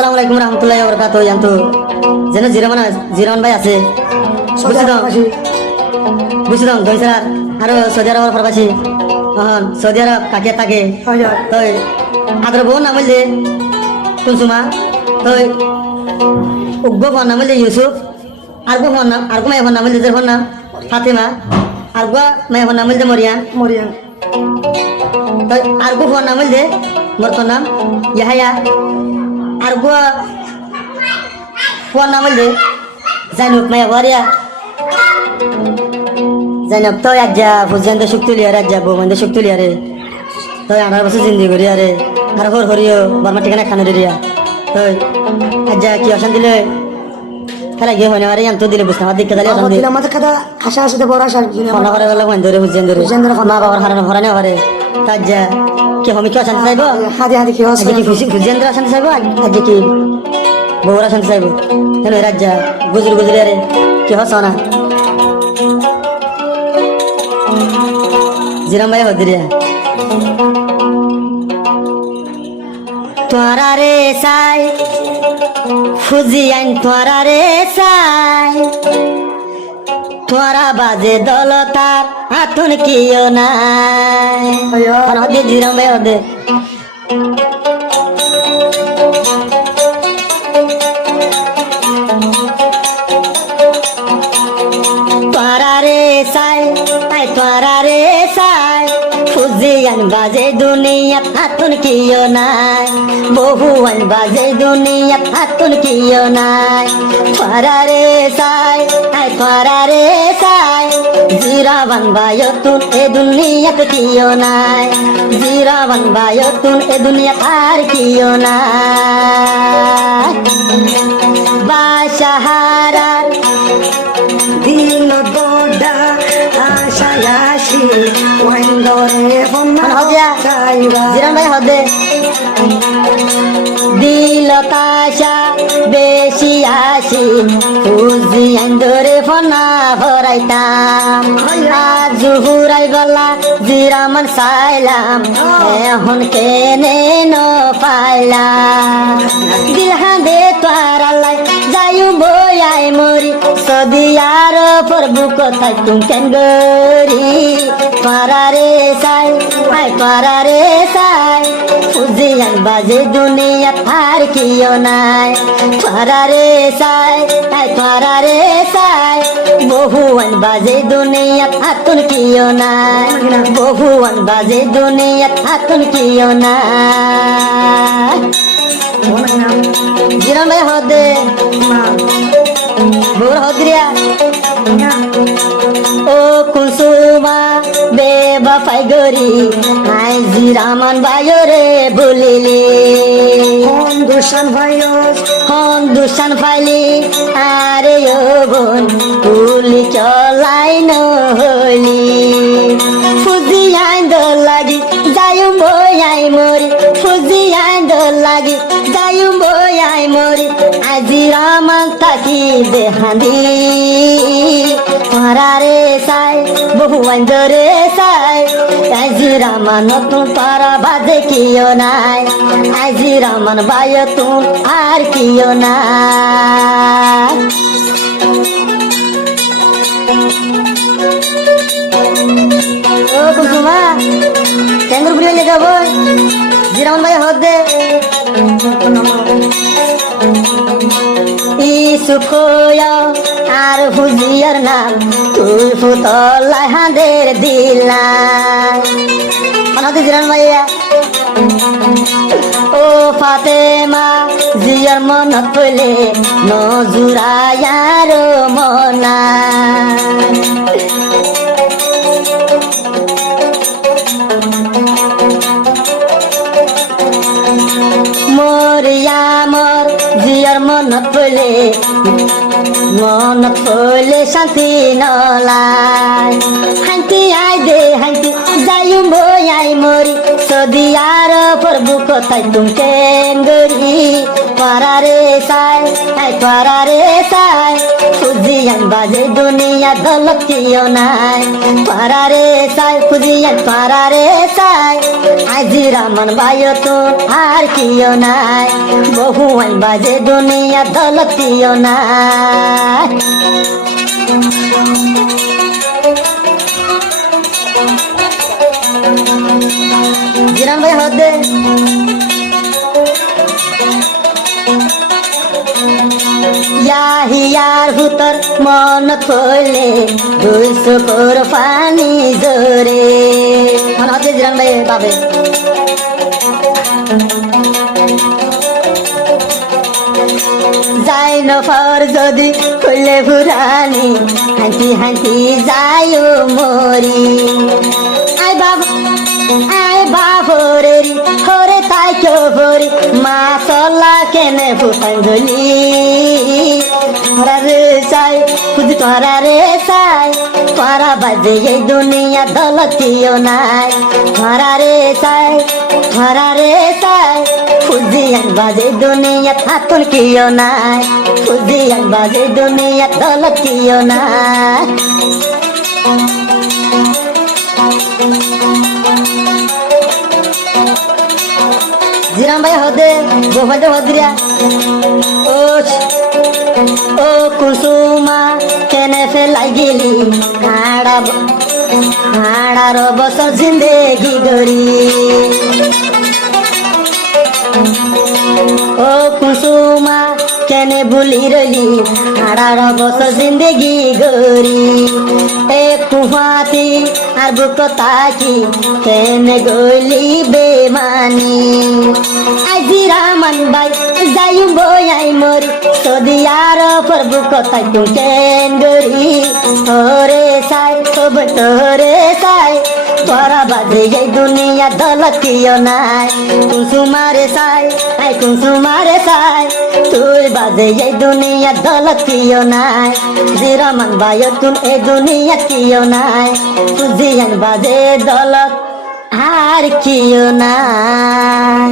আসসালামু আলাইকুম রহমতুল্লাহি ওয়া বারাকাতুহু। জানতো যেন জিরমান ভাই আছে বুঝছিলাম দইছাড়া আরো সৌদি আরবের প্রবাসী সৌদি আরব কাকে থাকে তো আদর বোন নাম বললে কুলসুমা তো উগ্র ফোন নাম বললে ইউসুফ আরগো মায়ের ফোন নাম বললে যে ফোন নাম ফাতেমা আরগো মায়ের ফোন নাম বললে মরিয়ান তো আরগো ফোন নাম বললে মোর তোর নাম ইয়াহায়া আরগো ফোন নাম বললে জাইনুক মায়া ওয়ারিয়া জাইনব তো আজ্জা ফুজান্দে শুক্তুলি আরে আজ্জা বৌমন্দে শুক্তুলি আরে তো 18 বছর জিন্দি করি আরে আর হরিও বার্মা ঠিকানা খানো দিয়া তো আজ্জা কি অশান্তি দিলে খেলা গিয়ে হয় না আরে আনতো দিলে বুঝতাম দিকে দিলে অশান্তি দিলে আমাদের কথা আশা আছে বড় আশা ফোন করে বলে বন্ধরে ফুজান্দরে মা বাবার হারানো ভরানো করে তা আজ্জা কি হমি কি অশান্তি চাইবো হাদি হাদি কি হচ্ছে আজ্জা কি ফুজান্দরে অশান্তি চাইবো আজ্জা কি বউরা অশান্তি চাইবো কেন রাজ্জা গুজরি আরে কি হস না জিরাম ভাই হদিরিয়া তোরা রে সাই ফুজি আইন তোরা রে সাই তোরা বাজে দল তার আতুন কিও নাই হদে জিরাম ভাই হদে তোরা রে সাই আই তোরা রে সাই ফুজিয়ান বাজে দুনিয়াত হাতুন কিও নাই বহুয়ান বাজে দুনিয়াত হাতুন কিও নাই তোরা রে সাই আই তোরা রে সাই জিরাবান বায়তুন এ দুনিয়াত কিও নাই জিরাবান বায়তুন এ দুনিয়াত আর কিও নাই বাশাহারা দিল দোডা আশায়াশি ওয়াইন্দরে ফোনা জিরান ভাই হদে দিল তাশা বেশি আসি ফুজি আইন্দরে ফোনা ভরাইতাম আজ হুরাই বলা জিরামান সাইলাম এখন কেনে ন পাইলাম দিল হাঁদে তোর আল্লাহ যাইও বই মরি সদি আর প্রভু কোথায় তুমি কেন গরি তোরা রে সাই আই তোরা রে সাই ফুজিয়ান বাজে দুনিয়া আর কিও নাই তোরা রে সাই আই তোরা রে সাই বহুয়ান বাজে দুনিয়া আতুন কিও নাই বহুয়ান বাজে দুনিয়া আতুন কিও নাই জিরান ভাই হদে বউর হদরিয়া ও কুলসুমা বেবাফাই গরি আই জিরামান বায়রে বলিলি হন দুশান ফাইলি আরে ও বোন কুলি চলাই নহলি ফুজি আইন্দ লাগি যাইম বই আই মরি ফুজি আইন্দ লাগি যাইম বই আই মরি আজি রামান থাকি দেহান্দি তোরা রে সাই বহু আইন্দ রে সাই আজি রামান নতুন তারা বাজে কিও নাই আজি রামান বায়তুন আর কিও নাই ও কুসুমা টেঙ্গুর বুড়ি লেখা বই জিরামান ভাই হদে ইসুফয়া আর হুজিয়ার নাম তুই ফুতলাই হাঁদের দিলাই অনাদি জিরান ভাইয়া ও ফাতেমা জিয়ার মনত পইলে নজুরায়ার মনা মরিয়ামর জিয়ার মনত পইলে শান্তি নলাই হান্তি আই দে হান্তি যাইম বই আই মরি সদি আর প্রভু কোথায় তুমি কেন গরি তোরা রে সাই তোরা রে সাই খুঁজিয়ান বাজে দুনিয়া দলত কিও নাই তোরা রে সাই খুঁজিয়ান তোরা রে সাই আজি রামন বায়ো তুন আর কিও নাই বহুয়ান বাজে দুনিয়া দলত কিও নাই জিরান ভাই হদে ইয়াহিয়ার ভূতর মন করলে দুইশো কোর পানি জোরে মনে হচ্ছে জিরান ভাই পাবে যাই নফর যদি কইলে ফুরানি হাঁটি হাঁটি যাই মরি আই বাবরে হরে তাই কেউ ভরি মাসলা কেনে ফুটাই গলি তোরা রে সাই খুঁজি তোরা রে সাই তোরা বাজে এই দুনিয়া দলতিও নাই তোরা রে সাই খুঁজিয়ান বাজে দুনিয়া থাকুন কিও নাই খুঁজিয়ান বাজে দুনিয়া দলতিও নাই জিরাম ভাই হদে গোপাল হদিয়া ও কুসুমা কেনে ফেলাই গেলি হাড়ার বছর জিন্দেগি গরি ও কুসুমা কেনে ভুলি রলি হাড়ার বছর জিন্দেগি গরি এ কুহাতি আর বুক তাকি কেনে গলি বেমানি আজি রামান বাই যাইম বই মরি সদিয়ার পর বুক তাকি কেন গরি ওরে সাই খব তোরে সাই তোরা বাজে এই দুনিয়া দলতিও নাই কুসুমারে সাই কুসুমারে সাই তুই বাজে এই দুনিয়া দলতিও নাই জিরামান বায়ো তুন এই দুনিয়া কিও নাই তুজিয়ান বাজে দলত আর কিও নাই